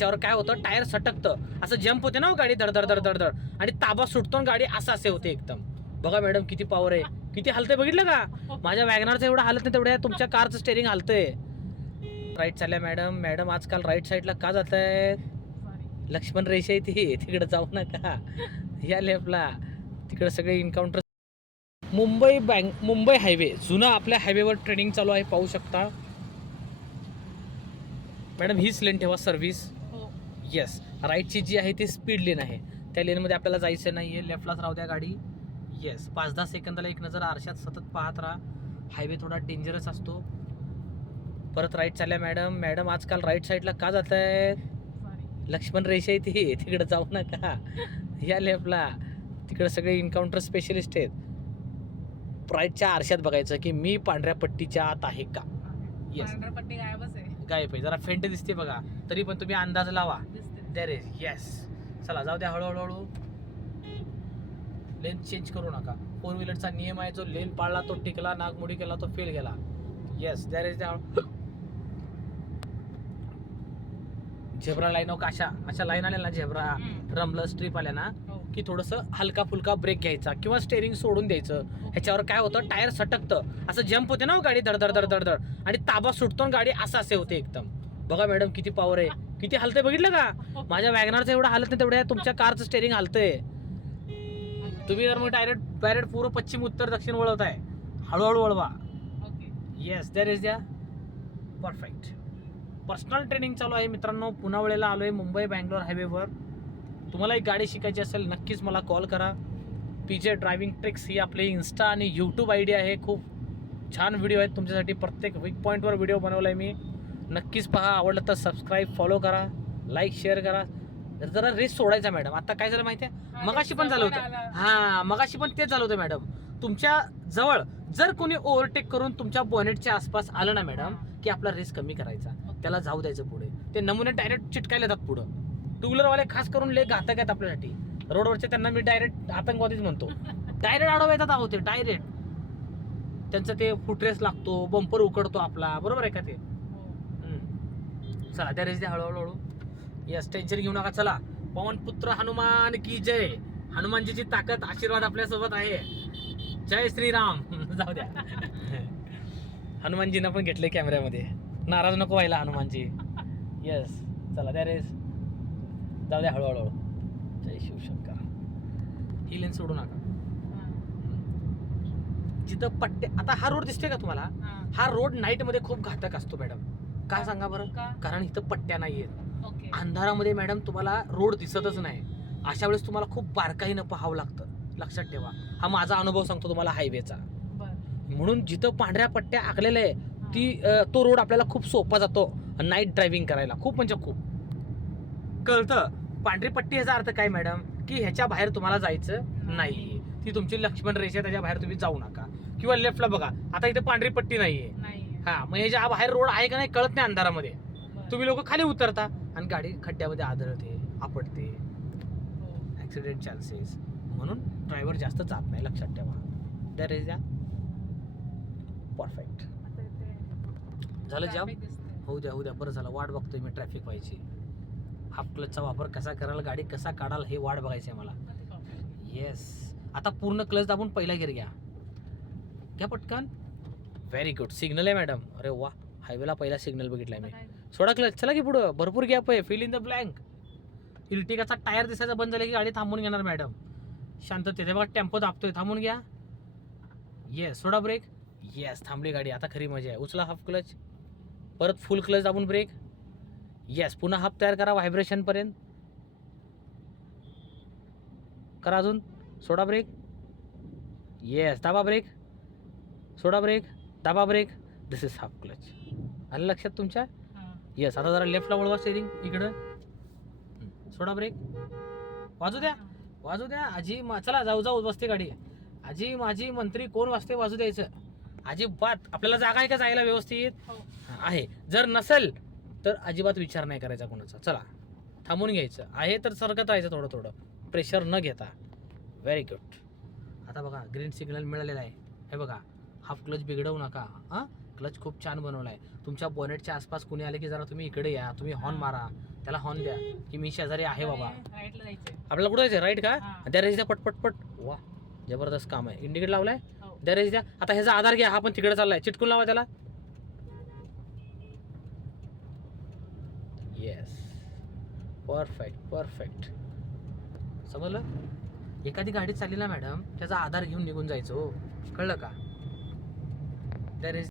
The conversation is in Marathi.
ह्याच्यावर काय होतं, टायर सटकतं, असं जंप होते ना हो गाडी, धडधड धडधड धड, आणि ताबा सुटतो आणि गाडी असे होते एकदम. बघा मॅडम किती पॉवर आहे, किती हलतंय बघितलं का. माझ्या वॅगनरचं एवढं हालत नाही तेवढ्या तुमच्या कारचं स्टेरिंग हलतंय. राईट चालल्या मॅडम. मॅडम आजकाल राईट साईडला का जात आहे? लक्ष्मण रेषा आहे ती, तिकडे जाऊ नका, या लेफ्टला. तिकडे सगळे इन्काउंटर. मुंबई हायवे, जुना आपल्या हायवेवर ट्रेनिंग चालू आहे, पाहू शकता. मॅडम हीच लेन ठेवा, सर्व्हिस. येस, राईटची जी आहे ती स्पीड लेन आहे, त्या लेनमध्ये आपल्याला जायचं नाही आहे, लेफ्टलाच राहू द्या गाडी. येस, 5-10 सेकंदाला एक नजर आरशात सतत पाहत राहा. हायवे थोडा डेंजरस असतो. परत राईट चालल्या मॅडम. मॅडम आजकाल राईट साईडला का जात आहे? लक्ष्मण रेषा आहे ती, तिकडे जाऊ नका, या लेफ्टला. तिकडे सगळे इन्काउंटर स्पेशलिस्ट आहेत. राईटच्या आरशात बघायचं की मी पांढऱ्या पट्टीच्या आत आहे का. येस, पट्टी गायबच आहे. गायब आहे, जरा फेंट दिसते बघा, तरी पण तुम्ही अंदाज लावा. There is. येस, चला जाऊ द्या हळूहळू. लेन चेंज करू नका. 4 व्हीलरचा नियम आहे, जो लेन पाळला तो टिकला, नागमोडी केला तो फेल गेला. Yes, there is. Zebra line अशा लाईन आल्या ना, झेब्रा रमलं स्ट्रीप आल्या ना, की थोडंसं हलका फुलका ब्रेक घ्यायचा किंवा स्टेरिंग सोडून द्यायचं. ह्याच्यावर काय होतं, टायर सटकतं, असं जंप होते ना हो गाडी, धडधड धडधड धड, आणि ताबा सुटतो आणि गाडी असे होते एकदम. बघा मॅडम किती पॉवर आहे, किती हलतंय बघितलं का. माझ्या वॅगनरचं एवढं हालत नाही तेवढ्या तुमच्या कारचं स्टेरिंग हलतंय. तुम्ही जर मग डायरेक्ट पूर्व पश्चिम उत्तर दक्षिण वळवताय, हळूहळू वळवा. Yes, there is. द्या परफेक्ट. पर्सनल ट्रेनिंग चालू आहे मित्रांनो. पुनावळेला आलोय, मुंबई बँगलोर हायवेवर. तुम्हाला एक गाडी शिकायची असेल नक्कीच मला कॉल करा. PJ ड्रायव्हिंग ट्रिक्स ही आपली इन्स्टा आणि यूट्यूब ID आहे. खूप छान व्हिडिओ आहेत तुमच्यासाठी, प्रत्येक वीक पॉईंटवर व्हिडिओ बनवला आहे मी. नक्कीच पहा. आवडलं तर सबस्क्राईब, फॉलो करा, लाईक, शेअर करा. जरा रेस सोडायचा मॅडम. आता काय झालं माहिती आहे, मगाशी पण झालं होतं. मगाशी पण तेच झालं होतं मॅडम. तुमच्या जवळ जर कोणी ओव्हरटेक करून तुमच्या बॉनेटच्या आसपास आलं ना मॅडम, की आपला रेस कमी करायचा, त्याला जाऊ द्यायचं पुढे. ते नमुने डायरेक्ट चिटकायला येतात पुढं. 2 व्हीलरवाले खास करून लय घातक आहेत आपल्यासाठी. रोडवरचे त्यांना मी डायरेक्ट आतंकवादीच म्हणतो. डायरेक्ट आडवा येतात आहोत ते डायरेक्ट. त्यांचं ते फुटरेस लागतो, बंपर उकडतो आपला, बरोबर आहे का ते. चला त्या रेस द्या हळूहळू. यस, टेन्शन घेऊ नका. चला, पवन पुत्र हनुमान की जय. हनुमानजीची ताकद, आशीर्वाद आपल्यासोबत आहे. जय श्रीराम. जाऊ द्या, हनुमानजींना पण घेतले कॅमेऱ्यामध्ये, नाराज नको व्हायला हनुमानजी. येस, चला त्या रेस जाऊ द्या हळूहळू. जय शिवशंकर. ही लेन सोडू नका. जिथं पट्टे, आता हा रोड दिसतोय का तुम्हाला, हा रोड नाईट मध्ये खूप घातक असतो मॅडम. का सांगा बरं? कारण इथं पट्ट्या नाहीयेत. अंधारामध्ये मॅडम तुम्हाला रोड दिसतच नाही. अशा वेळेस तुम्हाला खूप बारकाईनं पाहावं लागतं. लक्षात ठेवा, हा माझा अनुभव सांगतो तुम्हाला हायवेचा. म्हणून जिथं पांढऱ्या पट्ट्या आखलेल्या आहे तो रोड आपल्याला खूप सोपा जातो नाईट ड्रायव्हिंग करायला. खूप म्हणजे खूप कळतं. पांढरी पट्टी ह्याचा अर्थ काय मॅडम, की ह्याच्या बाहेर तुम्हाला जायचं नाही. ती तुमची लक्ष्मण रेषा, त्याच्या बाहेर तुम्ही जाऊ नका. किंवा लेफ्टला बघा, आता इथे पांढरी पट्टी नाहीये. हा, मग ह्याच्या बाहेर रोड आहे का नाही कळत नाही अंधारामध्ये. तुम्ही लोक खाली उतरता आणि गाडी खड्ड्यामध्ये आदळते, आपटते, ऍक्सिडेंट चान्सेस. म्हणून ड्रायव्हर जास्त जात नाही, लक्षात ठेवा. That is. परफेक्ट. झालं जाम. होऊ द्या. बरं झालं, वाट बघतोय मी ट्रॅफिक व्हायची. हाफ क्लचचा वापर कसा कराल, गाडी कसा काढाल हे वाट बघायचं आहे मला. येस, आता पूर्ण क्लच दाबून पहिला गिअर घ्या पटकन. Very good. सिग्नल आहे मॅडम. अरे वा, हायवेला पहिला सिग्नल बघितलाय मी. सोडा क्लच, चला की पुढं, भरपूर गॅप आहे. Fill in the blank. इर्टिगाचा टायर दिसायचा बंद झाला की गाडी थांबून घेणार मॅडम. शांततेत बघा, टेम्पो दाबतोय, थांबून घ्या. येस, सोडा ब्रेक. येस, थांबली गाडी. आता खरी मजा आहे. उचला हाफ क्लच, परत फुल क्लच दाबून ब्रेक. येस, पुन्हा हाफ तयार करा व्हायब्रेशन पर्यंत करा. अजून सोडा ब्रेक. येस, दाबा ब्रेक, सोडा ब्रेक, दाबा brake. This is half clutch. आलं लक्षात तुमच्या? येस, आता जरा लेफ्टला वळवा स्टेरिंग इकडं. सोडा ब्रेक. वाजू द्या आजी. चला जाऊ बसते गाडी. आजी माझी मंत्री कोण वाजते, वाजू द्यायचं अजिबात. आपल्याला जागा आहे का जायला व्यवस्थित आहे? जर नसेल तर अजिबात विचार नाही करायचा कोणाचा. चला थांबून घ्यायचं आहे तर सरकत राहायचं थोडं, प्रेशर न घेता. Very good. आता बघा, ग्रीन सिग्नल मिळालेला आहे. हे बघा, हाफ क्लच बिघडवू नका. क्लच खूप छान बनवला आहे. तुमच्या बॉनेटच्या आसपास कुणी आले की जरा तुम्ही इकडे या, तुम्ही हॉर्न मारा, त्याला हॉर्न द्या की मी शेजारी आहे बाबा. राईटला जायचंय. आपल्याला कुठं जायचं राईट का? हा. द्या रेज द्या पटपट पट. वा जबरदस्त काम आहे. इंडिकेटर लावलाय, हो. द्या रेज द्या. आता ह्याचा आधार घ्या, हा पण तिकडे चाललाय, चिटकून लावा त्याला. Yes perfect perfect. समजलं? एखादी गाडी चालली ना मॅडम, त्याचा आधार घेऊन निघून जायचं हो, कळलं का? द्या रेज.